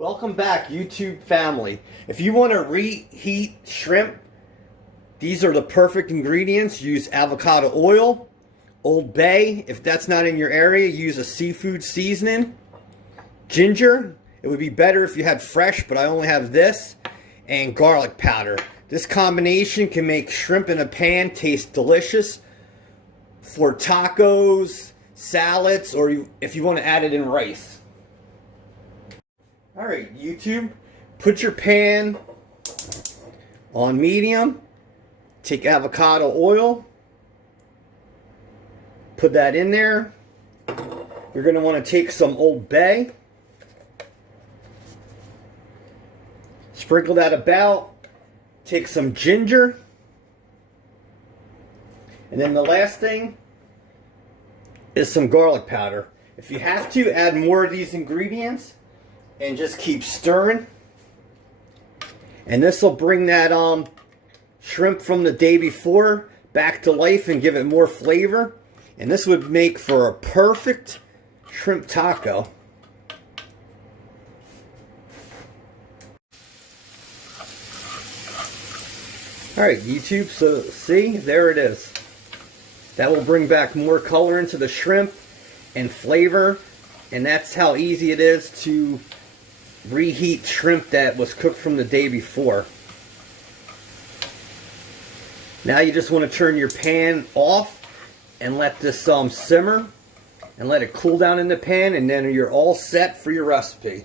Welcome back, YouTube family. If you want to reheat shrimp, these are the perfect ingredients. Use avocado oil, Old Bay. If that's not in your area, use a seafood seasoning. Ginger. It would be better if you had fresh, but I only have this. And garlic powder. This combination can make shrimp in a pan taste delicious for tacos, salads, or if you want to add it in rice. Alright, YouTube, put your pan on medium, take avocado oil, put that in there. You're going to want to take some Old Bay, sprinkle that about, take some ginger, and then the last thing is some garlic powder. If you have to, add more of these ingredients and just keep stirring. And this will bring that shrimp from the day before back to life and give it more flavor. And this would make for a perfect shrimp taco. Alright, YouTube, so see, there it is. That will bring back more color into the shrimp and flavor. And that's how easy it is to reheat shrimp that was cooked from the day before. Now you just want to turn your pan off and let this simmer and let it cool down in the pan, and then you're all set for your recipe.